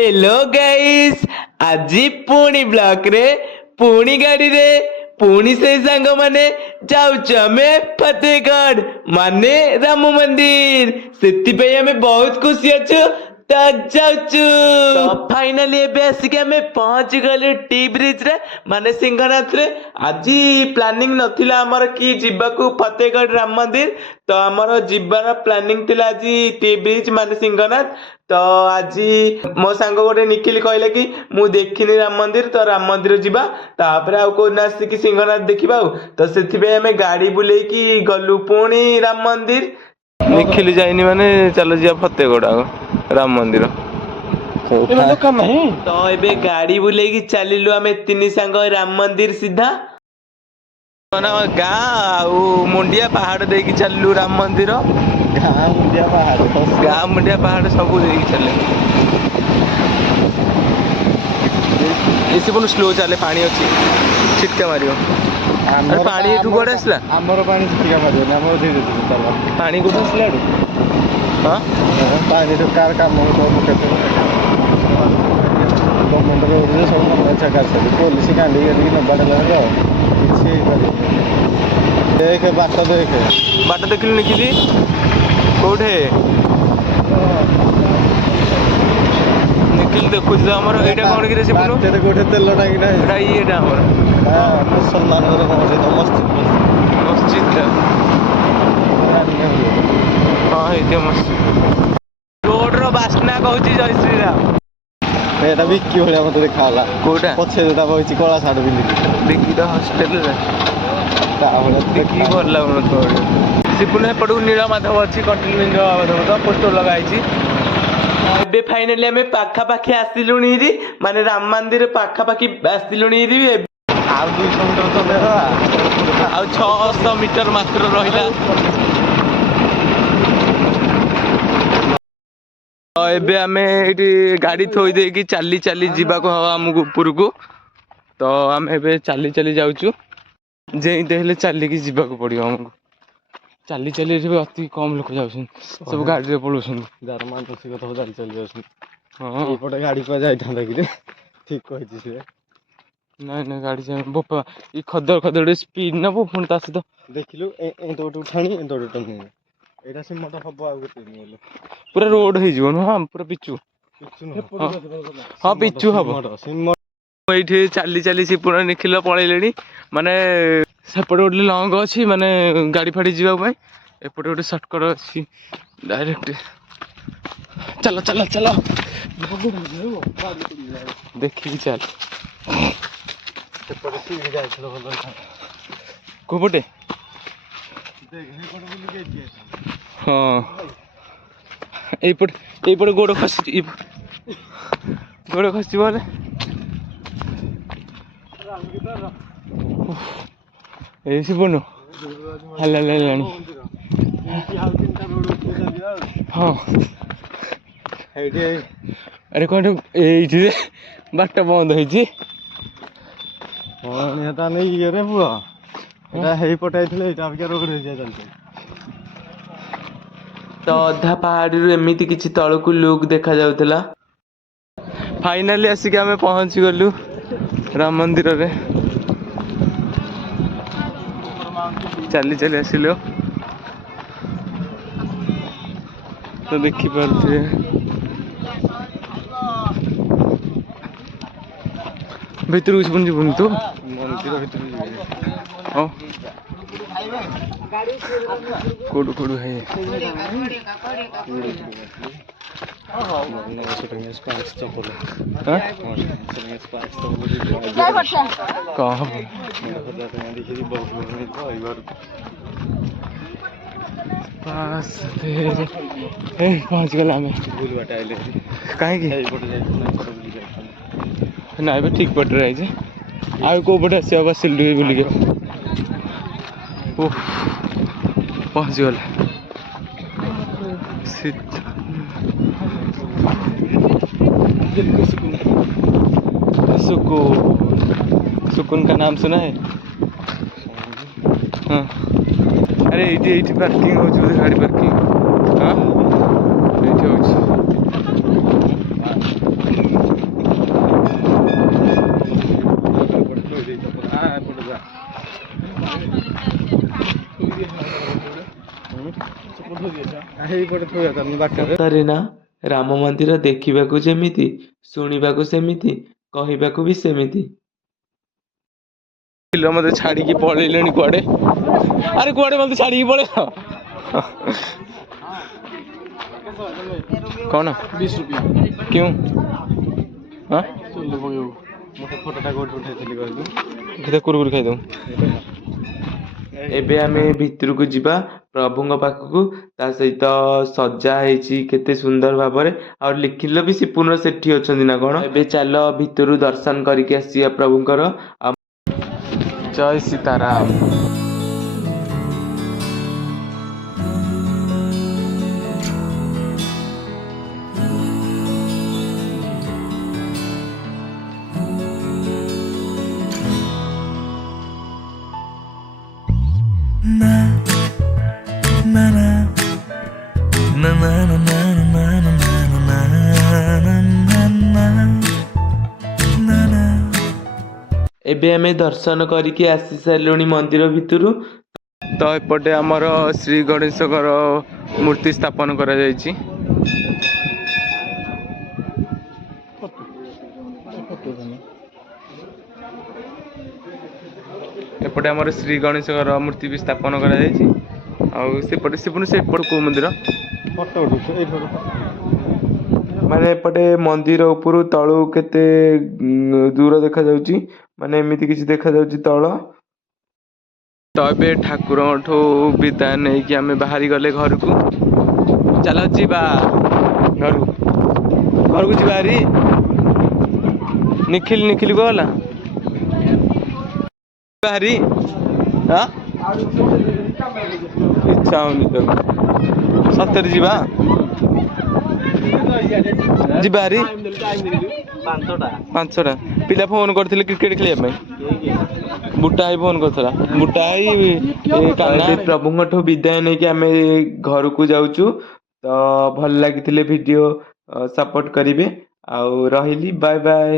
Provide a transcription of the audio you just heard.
Hello guys आज पुणी block रे पुणी गाड़ी रे पुणी से सांग माने जाउछ हमें फतेहगढ़ माने राम मंदिर से हमें बहुत खुशी अच्छु जाउछु तो फाइनली एबे आसिक हमें पहुंच गले टी ब्रिज रे माने सिंहनाथ रे आज प्लानिंग नथिला हमर की जिबाकू फतेहगढ़ राम मंदिर तो हमर जिबार प्लानिंग थिला आज टी ब्रिज माने सिंहनाथ तो आज मो सांग गोटे निखिल कहले कि मु देखिनी राम मंदिर तो राम मंदिर जीवा तापर आउ को आसिक सिंहनाथ देखिबा तो सेथिबे हमें गाड़ी बुलेकी गलु पुणी राम मंदिर निखिल जाइनी माने चलो जिया फतेहगढ़ आगो राम मंदिर तो एबे गाड़ी बुलेकी चलिलु आमे तीन सांग राम मंदिर सीधा गाँ मुंडिया पहाड़ देकी चलिलु राम मंदिर गाँ मुंडिया पहाड़ सब देकी चले एसी स्लो चले पानी अच्छी छिटका मारियो अरे पानी एठू कोडे आसला हमर पानी छिटका मारियो हमर धीरे धीरे चला पानी कोठू आसला एठू हां पानी तो कार काम हो तो केते गवर्नमेंट रे ओरे सब अच्छा कर सकते पुलिस गांडी गाड़ी न बड़ लगा किछि करी देख बाट देखिलु निखिली कोठे निखिल देखु जे हमर एटा कोन कि रे से बोलो ते कोठे तेल टांगी ना एटा एटा हमर हां मुसलमान रो मस्जिद मस्जिद हां एते मस्जिद रोड रो बासना कहूची जय श्री राम एटा बिक्की भलिया मते देखाला कोटा पछे जेटा बहिची कळा साड बिंदी बिक्की द हॉस्टल रे ताहले बिक्की भर लागन थोड़े सिपुने पडू नीला माधव अछि कंटिन्यू नीला माधव तो पोस्टर लगाइछि एबे फाइनली हमें पाखा पाखी आसिलुनी री माने राम मंदिर पाखा पाखी आसिलुनी री आ 200 मीटर चले आ 600 मीटर मात्र रहिला एबे आमे एटी गाड़ी थोई दे कि चाली चाली जीवा को हवा हमकु ऊपर को तो आमे एबे चाली चाली जाउछु जेई देहले चाली की जीवा को पड़ियो हमकु चाली चाली रे अति कम लोग जाउछन सब गाड़ी रे पळुछन जार मानसिक तो चाली चाली जाउछन हां ए पटे गाड़ी पर जाई थांदा कि रे ठीक कहिछि से नहीं नहीं गाड़ी से बोपा ई खदर खदर स्पीड ना बो फोन तासे तो देखिलु ए तो उठाणी ए तो टंगी एटा से मटा हबो आ गते बोलो पूरा रोड हे जीवन हां पूरा पिचू हां पिचू हबो एठी चाली चाली से पूरा निखिल पळैलेनी माने सेपटे गोटे लंग अच्छी माने गाड़ी फाड़ी जीवा पई एपटे गोटे शॉर्टकट अच्छी डायरेक्ट चलो चलो चलो देखी चल सेपटे सीढ़ी जाइछलो भलो कोपटे देख हे कोन बुली गेछि हां एपटे गोड़ खसी गोड़ खसी बोले ऐसी बोनो हल्ला लानी हाँ अरे कौन ये बाट बंद होइछि हां नेता नहीं ये रे बुआ एटा हेई पटाइथिले एटा अब रोड हो जाय चलते तो अधा पहाड़ी रु एमिति किछि तळकु लुक देखा जाउतला फाइनली आसिक हमें पहुंच गलु राम मंदिर रे चली चली आसिलो तो देखी पारछे भीतर कुछ बन जीवन तो मंदिर भीतर हां कोडु कोडु है स्पाइक्स चप्पल हां स्पाइक्स तो कहां देखि बहुत नहीं तो इबार पास तेरे ए पहुंच गला में भूल बाटाइले काहे की एई पटे जाय फोटो बुली जाय ना बे ठीक पट रही है आ को पटे से बस सिल्डी बुली के ओह पहुंच गला सुकून सुकून का नाम सुना है हाँ अरे ये पार्किंग हो गाड़ी पार्किंग हाँ ये ହେଇପଟେ ଥୋଇବା ଚାଲୁନ ବାଟରେ। ସତରେ ନା ରାମ ମନ୍ଦିର ଦେଖିବାକୁ ଯେମିତି, ଶୁଣିବାକୁ ସେମିତି, କହିବାକୁ ବି ସେମିତି। ମତେ ଛାଡିକି ପଳେଇଲେଣି କୁଆଡେ। ଆରେ କୁଆଡେ ମତେ ଛାଡିକି ପଳେଇଲ। କଣ 20 रुपया क्यों? हाँ ଫଟୋଟା କୋଉଠି ଉଠେଇଥିଲି କହିଲୁ? କୁରୁକୁରୁ ଖାଇଦଉ। ଏବେ ଆମେ ଭିତରକୁ ଯିବା ପ୍ରଭୁଙ୍କ ପାଖକୁ। ତା ସହିତ ସଜା ହେଇଛି କେତେ ସୁନ୍ଦର ଭାବରେ। ଆଉ ଲିଖିଲ ବି ସିପୁନର ସେଠି ଅଛନ୍ତି ନା କଣ। ଏବେ ଚାଲ ଭିତରୁ ଦର୍ଶନ କରିକି ଆସିବା ପ୍ରଭୁଙ୍କର। ଜୟ ସୀତାରାମ। ଏବେ ଆମେ ଦର୍ଶନ କରିକି ଆସି ସାରିଲୁଣି ମନ୍ଦିର ଭିତରୁ। ତ ଏପଟେ ଆମର ଶ୍ରୀ ଗଣେଶଙ୍କର ମୂର୍ତ୍ତି ସ୍ଥାପନ କରାଯାଇଛି। ଏପଟେ ଆମର ଶ୍ରୀ ଗଣେଶଙ୍କର ମୂର୍ତ୍ତି ବି ସ୍ଥାପନ କରାଯାଇଛି। ଆଉ ସେପଟେ ସେପଟେ କୋଉ ମନ୍ଦିର? ମାନେ ଏପଟେ ମନ୍ଦିର ଉପରୁ ତଳୁ କେତେ ଦୂର ଦେଖାଯାଉଛି। ମାନେ ଏମିତି କିଛି ଦେଖାଯାଉଛି ତଳ। ତ ଏବେ ଠାକୁରଙ୍କଠୁ ବିଦାୟ ନେଇକି ଆମେ ବାହାରି ଗଲେ ଘରକୁ। ଚାଲ ଯିବା ଘରକୁ ଯିବା ହାରି। ନିଖିଲ କୁ ଗଲା ବାହାରି। ଇଚ୍ଛା ହଉନି ତାକୁ। ସତରେ ଯିବା ହାରି। 5ଟା ପିଲା ଫୋନ କରିଥିଲେ କ୍ରିକେଟ ଖେଳିବା ପାଇଁ। ବୁଟା ଭାଇ ଫୋନ କରିଥିଲା। ବୁଟା ଭାଇ କାହ୍ନା। ଏବେ ପ୍ରଭୁଙ୍କଠୁ ବିଦାୟ ନେଇକି ଆମେ ଘରକୁ ଯାଉଛୁ। ତ ଭଲ ଲାଗିଥିଲେ ଭିଡ଼ିଓ ସପୋର୍ଟ କରିବେ। ଆଉ ରହିଲି, ବାଏ ବାଏ।